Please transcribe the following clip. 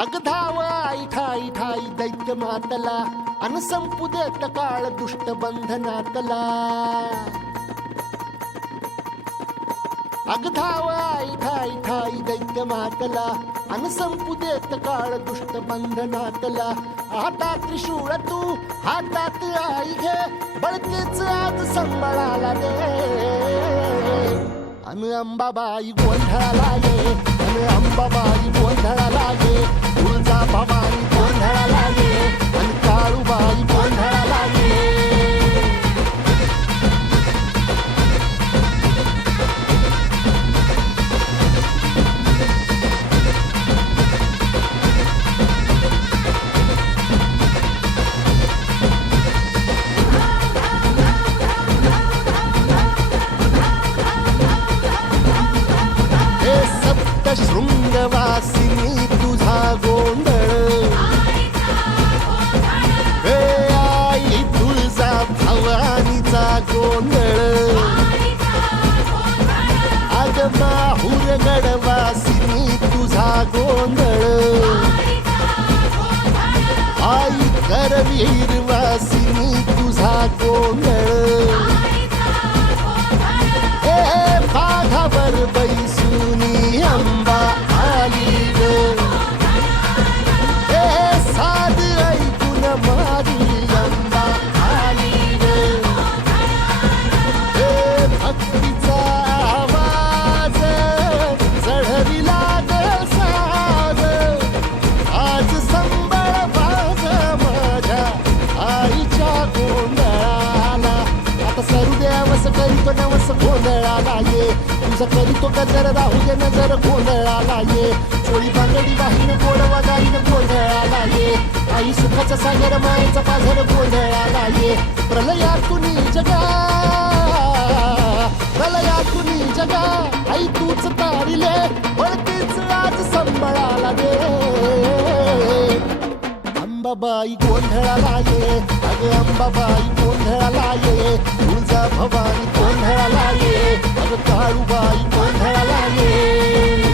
अग धाव आई ठाई ठाई दैत्य मातला अन संपू देत काळ दुष्ट बंधनातला. अग धाव आई ठाई ठाई दैत्य मातला अन संपू देत काळ दुष्ट बंधनातला. हातात त्रिशूळ तू हातात आई घे बळतेच आज संबळाला दे. अन अंबाबाई गोंधळाला ये अन अंबाबाई गोंधळाला ये. तुळजा भवानी गोंधळाला ये अन काळूबाई गोंधळाला ये. शृंगवासिनी तुझा गोंधळ हे आई तुळजा भवानीचा गोंधळ. अग माहूर गडवासिनी तुझा गोंधळ आई करवीर वासिनी तुझा गोंधळ. हे बाघावर बैसुनी अंबा आली ग. हे साध ऐकून माझी अंबा आली ग. हे भक्तीचा आवाज चढविला ग साज. आज संबळ बाज माझ्या आईच्या गोंधळाला. आता सरू देवस करीतो नवस गोंधळाला ये. तुझं करीतो गजर राहू दे नजर गोंधळाला ये. चोळी बांगडी वाहीन गोडवा गाईन गोंधळाला ये. आई सुखाचा सागर मायेचा पाझर गोंधळाला ये. प्रलयातुनी जगा प्रलयातुनी जगा आई तूच तारिले वळतीच आज संबळाला दे. अंबाबाई गोंधळाला ये अग अंबाबाई गोंधळाला ये. तुळजा भवानी गोंधळाला ये अग काळूबाई गोंधळाला ये.